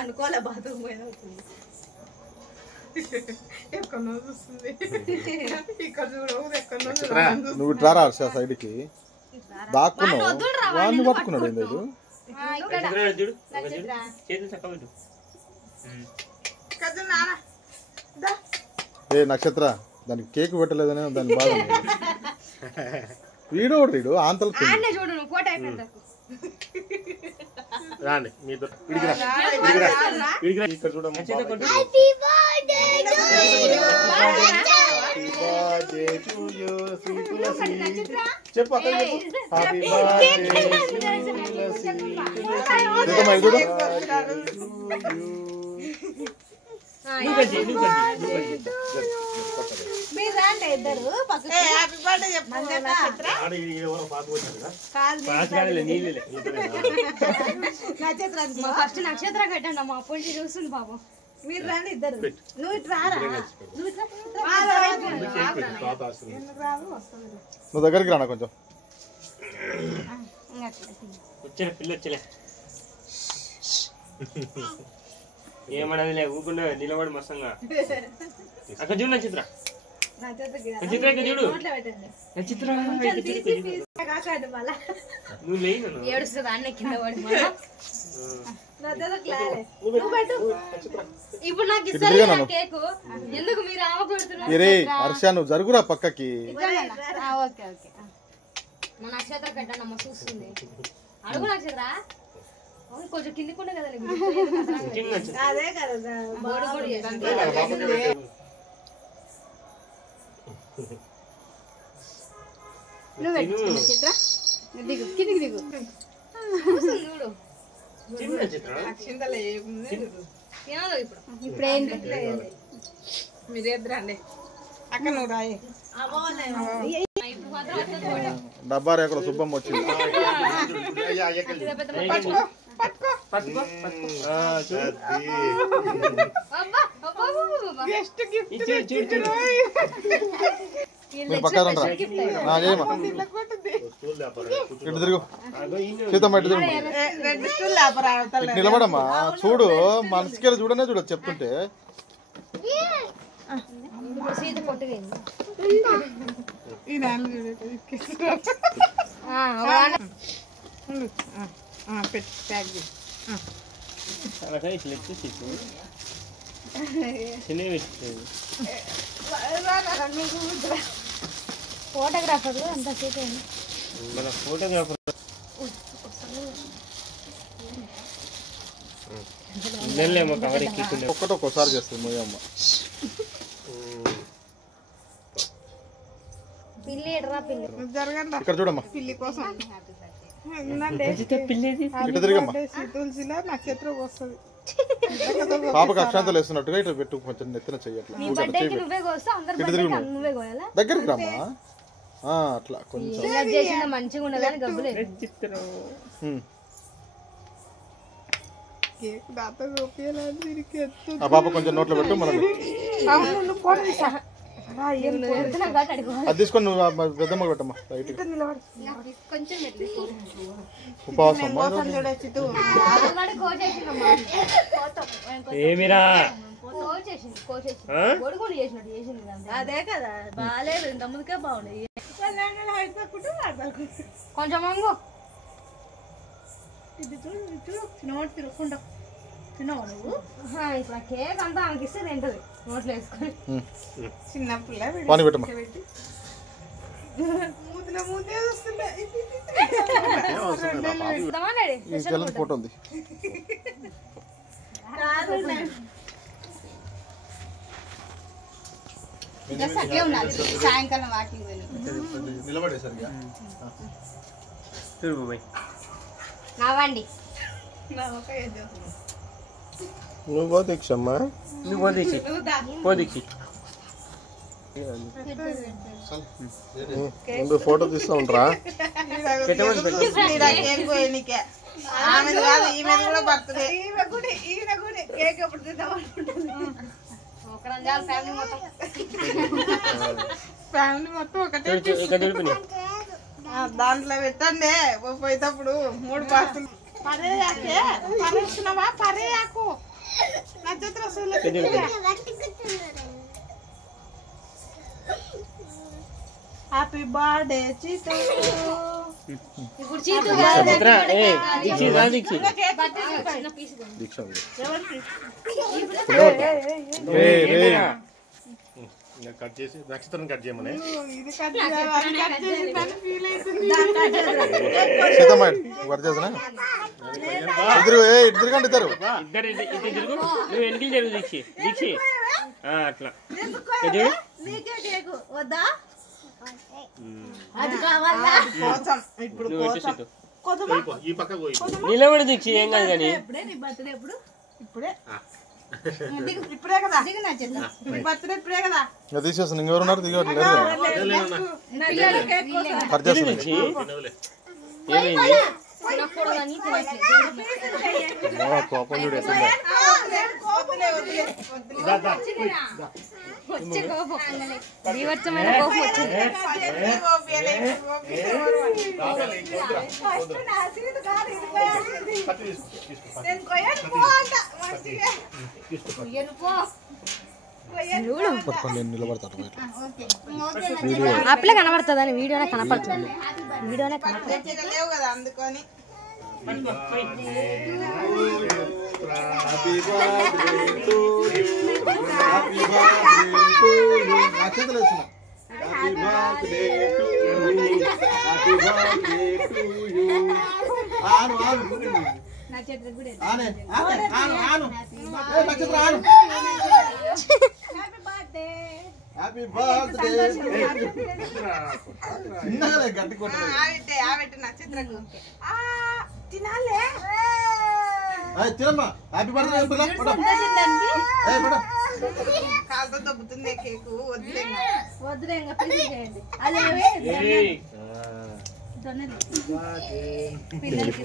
అనుకోలే బాత్రూమ్ పోయిన అవుతుంది ఎక్కడో చూస్తుంది ఇక్కడ చూడవు ఎక్కడో నువ్వు ఇట్లా రా సైడ్కి దాక్కున్నావు వాడిని పట్టుకున్నాడు ఏంటో ఏ నక్షత్ర దానికి కేక్ పెట్టలేదనే దాని బాధ వీడు ఆంతలు రాండి మీతో ఇక్కడ చూడమ్మా చెప్పు అక్కడ హ్యాపీ బర్త్డే ఫస్ట్ నక్షత్రం కట్టండి మా పొంచి చూస్తుంది పాపం మీరు రండి ఇద్దరు నువ్వు ఇట్లా నువ్వు దగ్గరికి రానా కొంచెం వచ్చే పిల్ల వచ్చలే ఏమన్నది ఊకుండా నిలబడి మస్తంగా అక్కడ చూడు నక్షత్ర నక్షత్ర ఇక్కడ చూడు నక్షత్ర నువ్వు లేను ఏడుస్తుంది అన్న కింద పడి ఇప్పుడు నాకు ఇస్తారు కేకు ఎందుకు మీరు ఆమె హర్ష నువ్వు జరుగురా పక్కకి ఓకే ఓకే మా నక్షత్ర కట్టనమ్మ చూస్తుంది అడుగు నక్షత్ర కొంచెం కిందికుండే కదా అదే కదా నువ్వు నక్షత్ర దిగు కిందికి దిగు చూడు ఇప్పుడు ఏంటి మీరేద్దరండి అక్కడ నువ్వు రాయి డబ్బా రేఖలో శుభం వచ్చింది మీరు పక్క రండి ఇటు తిరుగు సీతమ్మ ఇటు తిరుగు నిలబడమ్మా చూడు మనసుకెళ్ళి చూడనే చూడదు చెప్తుంటే ఫోటోగ్రాఫర్ అంత సేపు మన ఫోటోగ్రాఫర్ ఒక్కసారి చేస్తుంది మొయ్యమ్మ పిల్లి ఎడరా పిల్లి జరగండి ఇక్కడ చూడమ్మా పిల్లి కోసం ఇటు తిరిగమ్మా తులసిలో నక్షత్రం వస్తుంది పాపకు అక్షాంతలు వేస్తున్నట్టుగా ఇట్లా పెట్టు కొంచెం నెత్తిన చెయ్యట్లా దగ్గరికి రామ్మా అట్లా కొంచెం మంచిగా ఉండదని గబ్బులేదు ఆ పాప కొంచెం నోట్లో పెట్టు మనం అది తీసుకొని నువ్వు పెద్దమ్మ పెట్టమ్మా రైట్ ఉపవాసం ఏమిరా అదే కదా బాగాలేదు ఇంత ముందుకే బాగుంది కొంచెం మంగు ఇది చూడు నోట్ తిరుగుకుంటా తిన్నావు నువ్వు ఇప్పుడు కేక్ అంతా ఆమెకి ఇస్తే తింటది నోట్లో వేసుకొని చిన్న పిల్ల పాని పెట్టమ్మా మూతిలో మూతే వస్తుండే ఫోటో ఉంది సాయంకాలం వాకింగ్ నిలబడేసరిగా నవ్వండి నువ్వు పోదీక్షమ్మా నువ్వు పోదీక్షి పోదీక్షి ముందు ఫోటో తీస్తా ఉంటారా ఫ్యామిలీ మొత్తం ఒకటే దాంట్లో పెట్టండి పోయేటప్పుడు 3 బాక్సులు హ్యాపీ బర్త్డే చీతు. ఇప్పుడు చీతు చిత్ర ఏ దీక్షి రా దీక్షి దీక్ష ఉంది. కట్ చేసి నక్షత్రం కట్ చేయమని సీతమ్మ వర్క్ చేసిన ఇద్దరు ఇద్దరు ఇద్దరు ఇద్దరు ఇటు తిరుగు నువ్వు వెనక్కి జరుగు దీక్షి దీక్షి అట్లా చూడు నీకే కేకు వద్దా? అది కావాలా? నువ్వు ఎటు సీటు ఈ పక్క పోయి నిలబడి దీక్షి ఏం కాదు కానీ ఇప్పుడే నీ బర్త్డే ఎప్పుడు? ఇప్పుడే ఇప్పుడే కదా దిగు నా చేత బర్త్డే ఇప్పుడే కదా. ఇంకా తీసేస్తాను. ఇంకెవరున్నారు దిగట్లేదు కట్ చేస్తుంది. దీక్షి ఏమైంది తినకూడదు అని తినట్లేదు కోపం చూడు ఎట్లుందో. వచ్చే కోపం బీభత్సమైన కోపం వచ్చింది నేను నిలబడతాను బయట. అప్పుడే కనబడుతుందని వీడియోనే కనపడుతుంది వీడియోనే కనపడుతుంది లేవు కదా అందుకని. నా చేతులు కూడా హ్యాపీ బర్త్డే చిన్నగా గట్టి కొట్టలేదు. ఆవిట్టే నక్షత్రకు తినాలే. తినమ్మా హ్యాపీ బర్త్డే కాలుతో దొబ్బుతుంది కేకు. వద్దులే వద్దులే ఇంకా ప్లీజ్ చేయండి అదే ఏయ్ పిల్లలకి